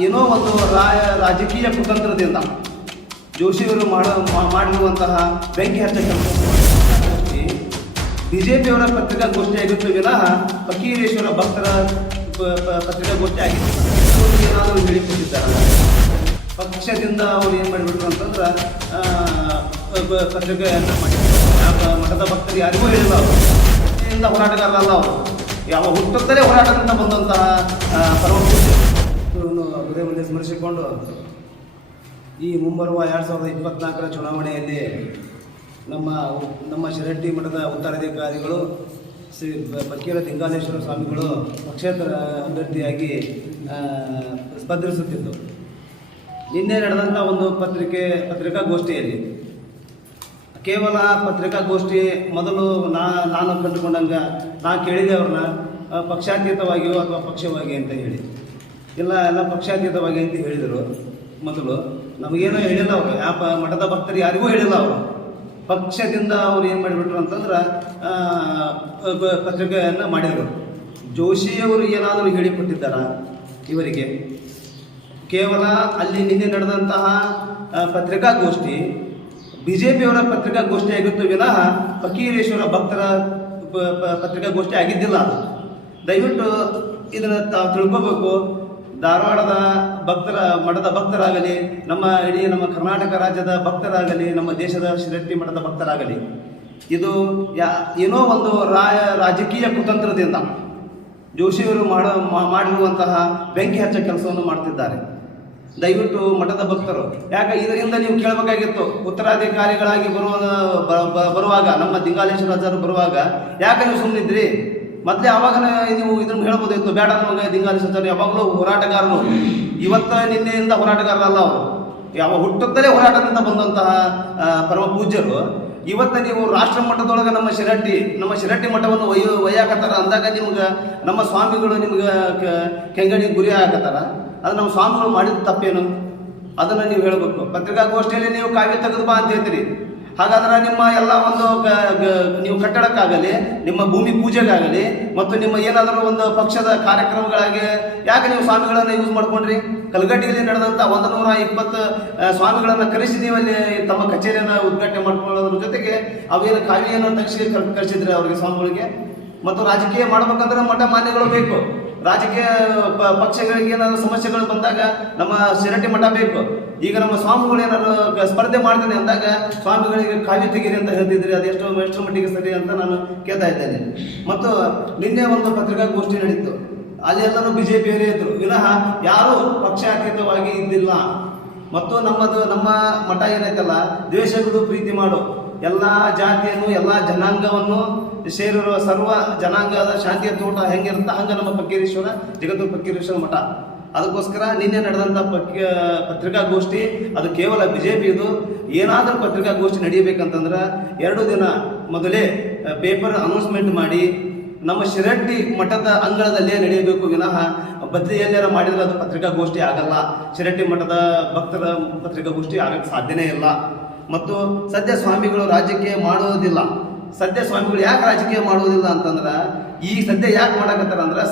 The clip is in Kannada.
ಏನೋ ಒಂದು ರಾಜಕೀಯ ಕುತಂತ್ರದಿಂದ ಜೋಶಿಯವರು ಮಾಡಿರುವಂತಹ ಬೆಂಕಿ ಹಚ್ಚ ಕೆಲಸಗೋಷ್ಠಿ ಬಿಜೆಪಿಯವರ ಪತ್ರಿಕಾಗೋಷ್ಠಿ ಆಗಿತ್ತು ವಿನಃ ಫಕೀರೇಶ್ವರ ಭಕ್ತರ ಪತ್ರಿಕಾಗೋಷ್ಠಿ ಆಗಿತ್ತು. ಏನಾದರೂ ಹೇಳಿಕೊಟ್ಟಿದ್ದಾರೆ ಪಕ್ಷದಿಂದ ಅವರು ಏನು ಮಾಡಿಬಿಟ್ರು ಅಂತಂದ್ರೆ ಪತ್ರಿಕೆಯನ್ನು ಮಾಡಿದ್ದಾರೆ. ಮಠದ ಭಕ್ತರು ಯಾರಿಗೂ ಹೇಳಿಲ್ಲ, ಅವರು ಹೋರಾಟಗಾರರಲ್ಲ, ಅವರು ಯಾವ ಹುಟ್ಟುತ್ತಲೇ ಹೋರಾಟದಿಂದ ಬಂದಂತಹ ಪರಮಪೂಜ್ಯ ಹೃದಯ ಮುಂದೆ ಸ್ಮರಿಸಿಕೊಂಡು ಈ ಮುಂಬರುವ 2024 ಚುನಾವಣೆಯಲ್ಲಿ ನಮ್ಮ ಶಿರಹಟ್ಟಿ ಮಠದ ಉತ್ತರಾಧಿಕಾರಿಗಳು ಶ್ರೀ ಫಕೀರ ಲಿಂಗಾಲೇಶ್ವರ ಸ್ವಾಮಿಗಳು ಪಕ್ಷೇತರ ಅಭ್ಯರ್ಥಿಯಾಗಿ ಸ್ಪರ್ಧಿಸುತ್ತಿದ್ದು, ನಿನ್ನೆ ನಡೆದಂಥ ಒಂದು ಪತ್ರಿಕಾಗೋಷ್ಠಿಯಲ್ಲಿ ಕೇವಲ ಪತ್ರಿಕಾಗೋಷ್ಠಿ ಮೊದಲು ನಾನು ಕಂಡುಕೊಂಡಂಗೆ ನಾನು ಕೇಳಿದೆ ಅವ್ರನ್ನ ಪಕ್ಷಾತೀತವಾಗಿಯೋ ಅಥವಾ ಪಕ್ಷವಾಗಿ ಅಂತ ಹೇಳಿ, ಎಲ್ಲ ಪಕ್ಷಾತೀತವಾಗಿ ಅಂತ ಹೇಳಿದರು. ಮೊದಲು ನಮಗೇನೋ ಹೇಳಿಲ್ಲ ಅವರು, ಯಾವ ಮಠದ ಭಕ್ತರು ಯಾರಿಗೂ ಹೇಳಿಲ್ಲ ಅವರು. ಪಕ್ಷದಿಂದ ಅವ್ರು ಏನು ಮಾಡಿಬಿಟ್ರು ಅಂತಂದ್ರೆ ಪತ್ರಿಕೆಯನ್ನು ಮಾಡಿದರು. ಜೋಶಿಯವರು ಏನಾದರೂ ಹೇಳಿಕೊಟ್ಟಿದ್ದಾರ ಇವರಿಗೆ? ಕೇವಲ ಅಲ್ಲಿ ನಿನ್ನೆ ನಡೆದಂತಹ ಪತ್ರಿಕಾಗೋಷ್ಠಿ ಬಿಜೆಪಿಯವರ ಪತ್ರಿಕಾಗೋಷ್ಠಿ ಆಗಿತ್ತು ವಿನಃ ಫಕೀರೇಶ್ವರ ಭಕ್ತರ ಪತ್ರಿಕಾಗೋಷ್ಠಿ ಆಗಿದ್ದಿಲ್ಲ. ದಯವಿಟ್ಟು ಇದನ್ನು ತಾವು ತಿಳ್ಕೋಬೇಕು. ಧಾರವಾಡದ ಮಠದ ಭಕ್ತರಾಗಲಿ, ನಮ್ಮ ಕರ್ನಾಟಕ ರಾಜ್ಯದ ಭಕ್ತರಾಗಲಿ, ನಮ್ಮ ದೇಶದ ಶಿರಹಟ್ಟಿ ಮಠದ ಭಕ್ತರಾಗಲಿ, ಇದು ಏನೋ ಒಂದು ರಾಜಕೀಯ ಕುತಂತ್ರದಿಂದ ಜೋಶಿಯವರು ಮಾಡಿರುವಂತಹ ಬೆಂಕಿ ಹಚ್ಚ ಕೆಲಸವನ್ನು ಮಾಡ್ತಿದ್ದಾರೆ. ದಯವಿಟ್ಟು ಮಠದ ಭಕ್ತರು, ಯಾಕೆ ಇದರಿಂದ ನೀವು ಕೇಳಬೇಕಾಗಿತ್ತು, ಉತ್ತರಾಧಿಕಾರಿಗಳಾಗಿ ಬರುವಾಗ ನಮ್ಮ ಲಿಂಗಾಲೇಶ್ವರಾಚಾರ್ಯರು ಬರುವಾಗ ಯಾಕೆ ನೀವು ಸುಮ್ಮನಿದ್ರಿ? ಮೊದಲೇ ಆವಾಗ ನೀವು ಇದನ್ನು ಹೇಳ್ಬೋದಿತ್ತು, ಬೇಡ ನಮಗೆ ಲಿಂಗಾಲೇಶ್ವರಾಚಾರ್ಯ ಯಾವಾಗಲೂ ಹೋರಾಟಗಾರರು, ಇವತ್ತ ನಿನ್ನೆಯಿಂದ ಹೋರಾಟಗಾರರಲ್ಲ, ಅವರು ಯಾವ ಹುಟ್ಟುತ್ತಲೇ ಹೋರಾಟದಿಂದ ಬಂದಂತಹ ಪರಮ ಪೂಜ್ಯರು. ಇವತ್ತು ನೀವು ರಾಷ್ಟ್ರ ಮಟ್ಟದೊಳಗೆ ನಮ್ಮ ಶಿರಹಟ್ಟಿ ಮಠವನ್ನು ಒಯ್ಯಾಕತ್ತಾರ ಅಂದಾಗ ನಿಮ್ಗೆ ನಮ್ಮ ಸ್ವಾಮಿಗಳು ನಿಮ್ಗೆ ಕೆಂಗಣಿ ಗುರಿ ಹಾಕತ್ತಾರ. ಅದು ನಮ್ಮ ಸ್ವಾಮಿಗಳು ಮಾಡಿದ ತಪ್ಪೇನು ಅದನ್ನು ನೀವು ಹೇಳಬೇಕು. ಪತ್ರಿಕಾಗೋಷ್ಠಿಯಲ್ಲಿ ನೀವು ಕಾವ್ಯ ತೆಗೆದು ಬಾ ಅಂತ ಹೇಳ್ತೀರಿ. ಹಾಗಾದ್ರೆ ನಿಮ್ಮ ಎಲ್ಲ ಒಂದು ನೀವು ಕಟ್ಟಡಕ್ಕಾಗಲಿ, ನಿಮ್ಮ ಭೂಮಿ ಪೂಜೆಗಾಗಲಿ, ಮತ್ತು ನಿಮ್ಮ ಏನಾದರೂ ಒಂದು ಪಕ್ಷದ ಕಾರ್ಯಕ್ರಮಗಳಾಗಿ ಯಾಕೆ ನೀವು ಸ್ವಾಮಿಗಳನ್ನು ಯೂಸ್ ಮಾಡ್ಕೊಂಡ್ರಿ? ಕಲಗಟ್ಟಿಯಲ್ಲಿ ನಡೆದಂಥ 120 ಸ್ವಾಮಿಗಳನ್ನು ಕರೆಸಿ ನೀವಲ್ಲಿ ತಮ್ಮ ಕಚೇರಿಯನ್ನು ಉದ್ಘಾಟನೆ ಮಾಡ್ಕೊಳ್ಳೋದ್ರ ಜೊತೆಗೆ ಅವೇನು ಕಾವ್ಯವನ್ನು ಕಳಿಸಿದ್ರೆ ಅವರಿಗೆ ಸ್ವಾಮಿಗಳಿಗೆ. ಮತ್ತು ರಾಜಕೀಯ ಮಾಡ್ಬೇಕಂದ್ರೆ ಮಠ ಮಾನ್ಯಗಳು ಬೇಕು. ರಾಜಕೀಯ ಪಕ್ಷಗಳಿಗೆ ಏನಾದರೂ ಸಮಸ್ಯೆಗಳು ಬಂದಾಗ ನಮ್ಮ ಶಿರಹಟ್ಟಿ ಮಠ ಬೇಕು. ಈಗ ನಮ್ಮ ಸ್ವಾಮಿಗಳು ಏನಾದ್ರು ಸ್ಪರ್ಧೆ ಮಾಡ್ತೀನಿ ಅಂದಾಗ ಸ್ವಾಮಿಗಳಿಗೆ ಕಾವ್ಯ ತೆಗೀರಿ ಅಂತ ಹೇಳ್ತಿದ್ರಿ, ಅದು ಎಷ್ಟರ ಮಟ್ಟಿಗೆ ಸರಿ ಅಂತ ನಾನು ಕೇಳ್ತಾ ಇದ್ದೇನೆ. ಮತ್ತು ನಿನ್ನೆ ಒಂದು ಪತ್ರಿಕಾಗೋಷ್ಠಿ ನಡೀತು, ಅಲ್ಲಿ ಎಲ್ಲರೂ ಬಿಜೆಪಿಯವರೇ ಇದ್ರು ವಿನಃ ಯಾರೂ ಪಕ್ಷಾತೀತವಾಗಿ ಇದ್ದಿಲ್ಲ. ಮತ್ತು ನಮ್ಮ ಮಠ ಏನೈತಲ್ಲ, ದ್ವೇಷ ಬಿಡು ಪ್ರೀತಿ ಮಾಡು, ಎಲ್ಲ ಜಾತಿಯನ್ನು ಎಲ್ಲ ಜನಾಂಗವನ್ನು ಸೇರಿರುವ ಸರ್ವ ಜನಾಂಗದ ಶಾಂತಿಯ ತೋಟ ಹೆಂಗಿರುತ್ತೆ ಹಂಗೆ ನಮ್ಮ ಫಕೀರೇಶ್ವರ ಜಗದ್ಗುರು ಫಕೀರೇಶ್ವರ ಮಠ. ಅದಕ್ಕೋಸ್ಕರ ನಿನ್ನೆ ನಡೆದಂಥ ಪತ್ರಿಕಾಗೋಷ್ಠಿ ಅದು ಕೇವಲ ಬಿಜೆಪಿದು. ಏನಾದರೂ ಪತ್ರಿಕಾಗೋಷ್ಠಿ ನಡೆಯಬೇಕಂತಂದ್ರೆ 2 ದಿನ ಮೊದಲೇ ಪೇಪರ್ ಅನೌನ್ಸ್ಮೆಂಟ್ ಮಾಡಿ ನಮ್ಮ ಶಿರಹಟ್ಟಿ ಮಠದ ಅಂಗಳದಲ್ಲೇ ನಡೆಯಬೇಕು ವಿನಃ ಬದ್ರಿಯಲ್ಲಾರ ಮಾಡಿದ್ರೆ ಅದು ಪತ್ರಿಕಾಗೋಷ್ಠಿ ಆಗಲ್ಲ. ಶಿರಹಟ್ಟಿ ಮಠದ ಭಕ್ತರ ಪತ್ರಿಕಾಗೋಷ್ಠಿ ಆಗಕ್ಕೆ ಸಾಧ್ಯನೇ ಇಲ್ಲ. ಮತ್ತು ಸದ್ಯ ಸ್ವಾಮಿಗಳು ರಾಜಕೀಯ ಮಾಡೋದಿಲ್ಲ. ಸದ್ಯ ಸ್ವಾಮಿಗಳು ಯಾಕೆ ರಾಜಕೀಯ ಮಾಡೋದಿಲ್ಲ ಅಂತಂದ್ರೆ, ಈ ಸದ್ಯ ಯಾಕೆ ಮಾಡಕತ್ತಾರ ಅಂದ್ರೆ